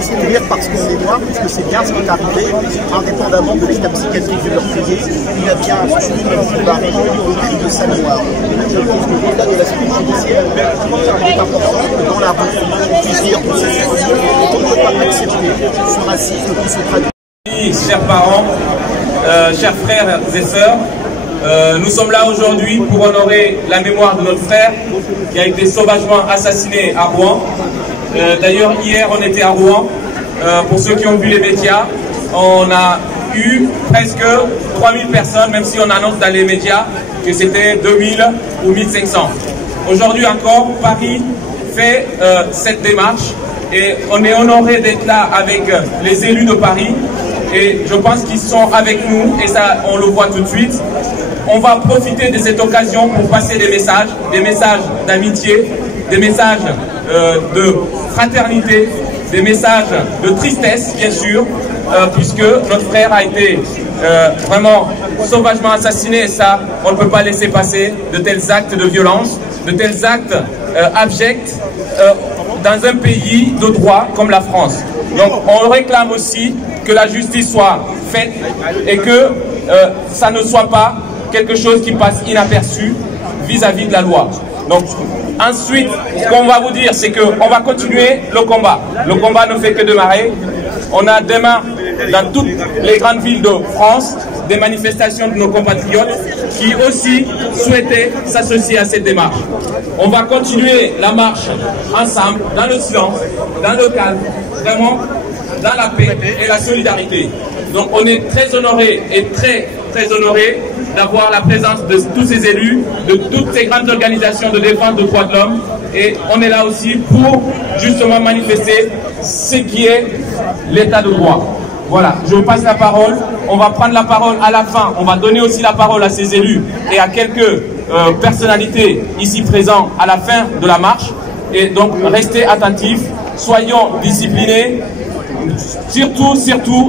C'est-à-dire parce qu'on est noir, puisque c'est bien ce qui est arrivé, indépendamment de l'état psychiatrique de leur pays, il a bien suivi le Barry au cri de sa mémoire. Je pense que au-delà de l'aspect judiciaire, il est important que dans la rue, on puisse dire que c'est on ne peut pas accepter ce racisme qui se traduit. Chers parents, chers frères et sœurs, nous sommes là aujourd'hui pour honorer la mémoire de notre frère qui a été sauvagement assassiné à Rouen. D'ailleurs, hier, on était à Rouen. Pour ceux qui ont vu les médias, on a eu presque 3000 personnes, même si on annonce dans les médias que c'était 2000 ou 1500. Aujourd'hui encore, Paris fait cette démarche et on est honoré d'être là avec les élus de Paris. Et je pense qu'ils sont avec nous et ça, on le voit tout de suite. On va profiter de cette occasion pour passer des messages d'amitié, des messages de fraternité, des messages de tristesse, bien sûr, puisque notre frère a été vraiment sauvagement assassiné et ça, on ne peut pas laisser passer de tels actes de violence, de tels actes abjects dans un pays de droit comme la France. Donc on réclame aussi que la justice soit faite et que ça ne soit pas quelque chose qui passe inaperçu vis-à-vis de la loi. Donc ensuite, ce qu'on va vous dire, c'est qu'on va continuer le combat. Le combat ne fait que démarrer. On a demain, dans toutes les grandes villes de France, des manifestations de nos compatriotes qui aussi souhaitaient s'associer à cette démarche. On va continuer la marche ensemble, dans le silence, dans le calme, vraiment dans la paix et la solidarité. Donc on est très honorés et très honorés d'avoir la présence de tous ces élus, de toutes ces grandes organisations de défense des droits de l'homme. Et on est là aussi pour justement manifester ce qui est l'état de droit. Voilà, je vous passe la parole. On va prendre la parole à la fin. On va donner aussi la parole à ces élus et à quelques personnalités ici présents à la fin de la marche. Et donc, restez attentifs, soyons disciplinés. Surtout,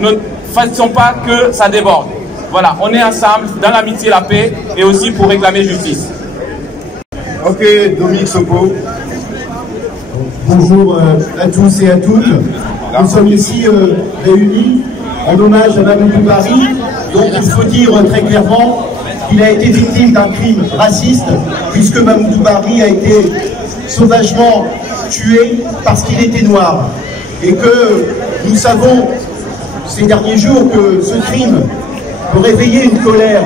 ne faisons pas que ça déborde. Voilà, on est ensemble dans l'amitié, la paix et aussi pour réclamer justice. Ok, Dominique Sopo. Bonjour à tous et à toutes. Nous sommes ici réunis en hommage à Mamoudou Bari. Donc il faut dire très clairement qu'il a été victime d'un crime raciste, puisque Mamoudou Bari a été sauvagement tué parce qu'il était noir. Et que nous savons ces derniers jours que ce crime peut réveiller une colère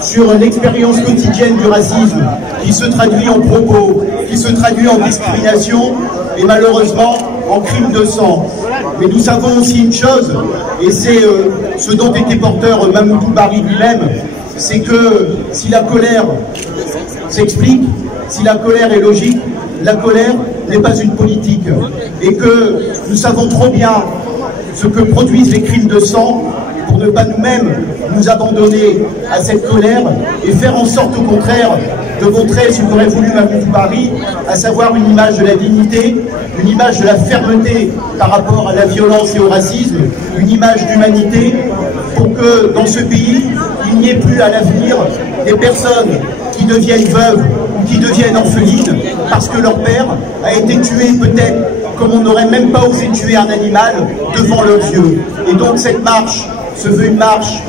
sur l'expérience quotidienne du racisme qui se traduit en propos, qui se traduit en discrimination et malheureusement en crime de sang. Mais nous savons aussi une chose, et c'est ce dont était porteur Mamoudou Bari lui-même, c'est que si la colère s'explique, si la colère est logique, la colère n'est pas une politique. Et que nous savons trop bien ce que produisent les crimes de sang pour ne pas nous-mêmes nous abandonner à cette colère et faire en sorte au contraire de montrer ce qu'aurait voulu Mamoudou Bari, à savoir une image de la dignité, une image de la fermeté par rapport à la violence et au racisme, une image d'humanité pour que dans ce pays, il n'y ait plus à l'avenir des personnes qui deviennent veuves ou qui deviennent orphelines parce que leur père a été tué peut-être comme on n'aurait même pas osé tuer un animal devant leurs yeux. Et donc cette marche se veut une marche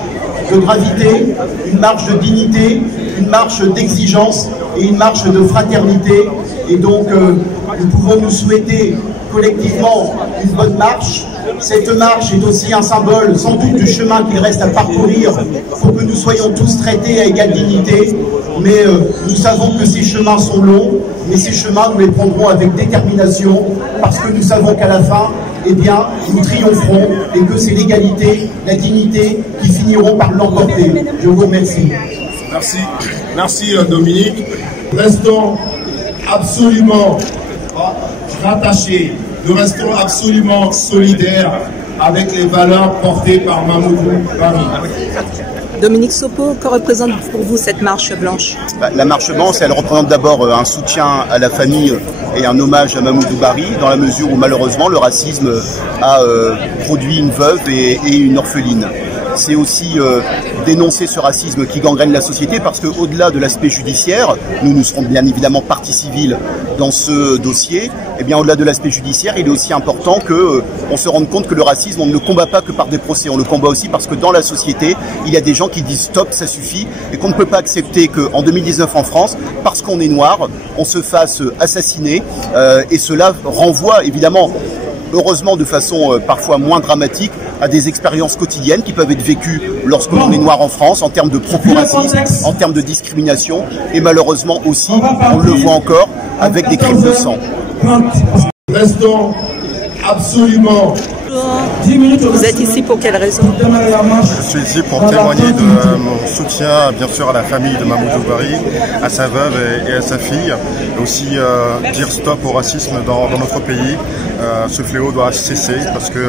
de gravité, une marche de dignité, une marche d'exigence et une marche de fraternité. Et donc nous pouvons nous souhaiter collectivement une bonne marche. Cette marche est aussi un symbole sans doute du chemin qu'il reste à parcourir pour que nous soyons tous traités à égale dignité. Mais nous savons que ces chemins sont longs, mais ces chemins nous les prendrons avec détermination parce que nous savons qu'à la fin, eh bien, nous triompherons et que c'est l'égalité, la dignité qui finiront par l'emporter. Je vous remercie. Merci Dominique. Restons absolument rattachés, nous restons absolument solidaires avec les valeurs portées par Mamoudou Bari. Dominique Sopo, que représente pour vous cette marche blanche? La marche blanche, elle représente d'abord un soutien à la famille et un hommage à Mamoudou Bari, dans la mesure où malheureusement le racisme a produit une veuve et une orpheline. c'est aussi dénoncer ce racisme qui gangrène la société, parce qu'au-delà de l'aspect judiciaire, nous serons bien évidemment partie civile dans ce dossier, et bien au-delà de l'aspect judiciaire, il est aussi important qu'on se rende compte que le racisme, on ne le combat pas que par des procès, on le combat aussi parce que dans la société, il y a des gens qui disent stop, ça suffit, et qu'on ne peut pas accepter qu'en 2019 en France, parce qu'on est noir, on se fasse assassiner, et cela renvoie évidemment, heureusement de façon parfois moins dramatique, à des expériences quotidiennes qui peuvent être vécues lorsque l'on est noir en France, en termes de propos racistes, en termes de discrimination, et malheureusement aussi, on le voit encore, avec des crimes de sang. Restons absolument. Vous êtes ici pour quelle raison? Je suis ici pour témoigner de mon soutien, bien sûr, à la famille de Mamoudou Bari, à sa veuve et à sa fille, et aussi dire stop au racisme dans notre pays. Ce fléau doit cesser parce que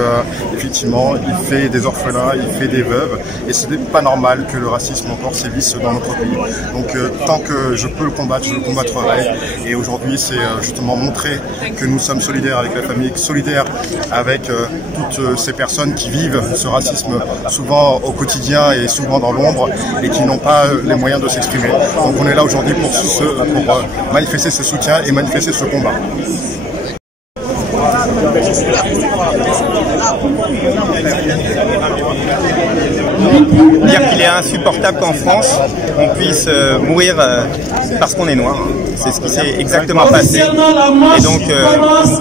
effectivement, il fait des orphelins, il fait des veuves, et ce n'est pas normal que le racisme encore sévisse dans notre pays. Donc, tant que je peux le combattre, je le combattrai. Et aujourd'hui, c'est justement montrer que nous sommes solidaires avec la famille, solidaires avec toutes ces personnes qui vivent ce racisme souvent au quotidien et souvent dans l'ombre et qui n'ont pas les moyens de s'exprimer. Donc on est là aujourd'hui pour manifester ce soutien et manifester ce combat. Dire qu'il est insupportable qu'en France, on puisse mourir parce qu'on est noir. C'est ce qui s'est exactement passé. Et donc,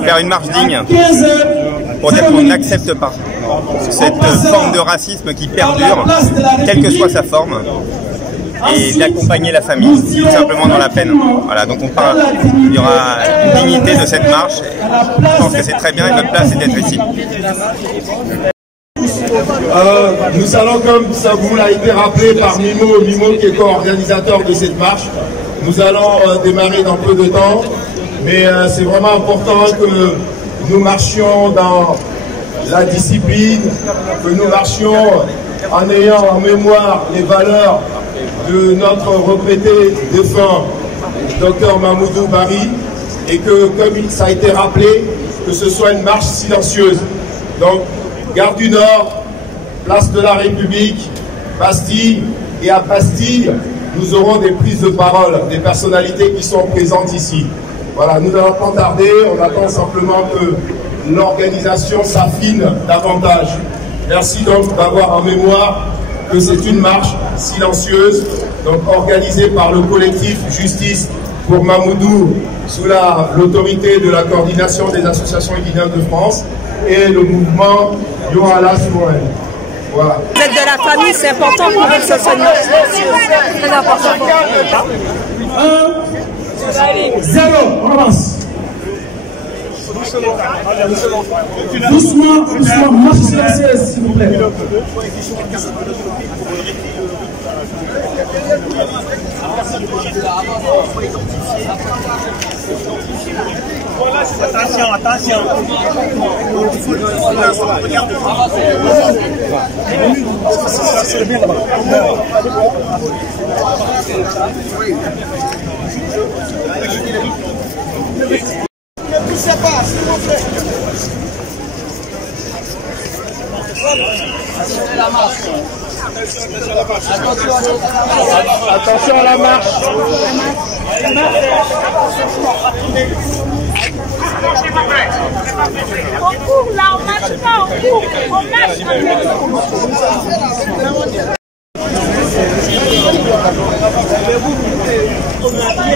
faire une marche digne pour dire qu'on n'accepte pas cette forme de racisme qui perdure, quelle que soit sa forme, et d'accompagner la famille, tout simplement dans la peine. Voilà, donc il y aura une dignité de cette marche. Je pense que c'est très bien et notre place est d'être ici. Nous allons, comme ça vous l'a été rappelé par Mimo qui est co-organisateur de cette marche, nous allons démarrer dans peu de temps, mais c'est vraiment important que nous marchions dans la discipline, que nous marchions en ayant en mémoire les valeurs de notre regretté défunt Dr Mamoudou Bari, et que, comme ça a été rappelé, que ce soit une marche silencieuse. Donc, Gare du Nord, place de la République, Bastille, et à Bastille, nous aurons des prises de parole, des personnalités qui sont présentes ici. Voilà, nous n'allons pas tarder, on attend simplement que l'organisation s'affine davantage. Merci donc d'avoir en mémoire que c'est une marche silencieuse, donc organisée par le collectif Justice pour Mamoudou, sous l'autorité de la coordination des associations guinéennes de France et le mouvement Yoala Sourel. Voilà. Vous êtes de la famille, c'est important pour vous que ce soit une marche silencieuse. Très important. 0, on avance. Doucement, marche silencieuse, s'il vous plaît. Attention. Ne poussez pas, s'il vous plaît. Attention à la marche. On court là, on marche pas, on court, on marche.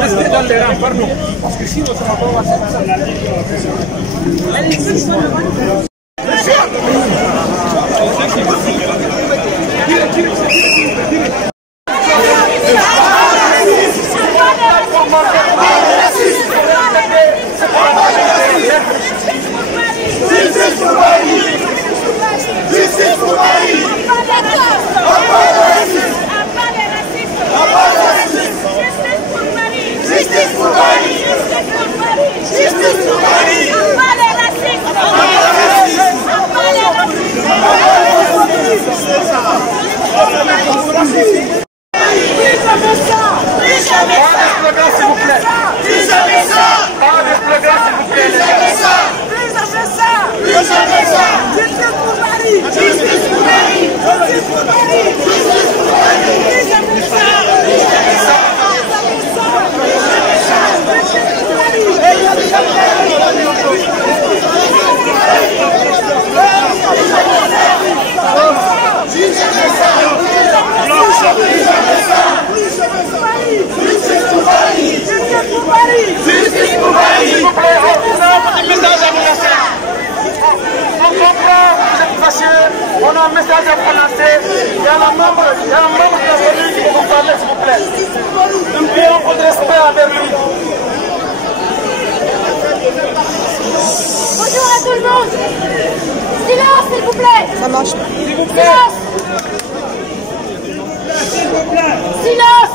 Restez dans les rangs, pardon. Parce que sinon, ça va pas Justice tout le monde. Silence, s'il vous plaît. Ça marche. Silence. Silence.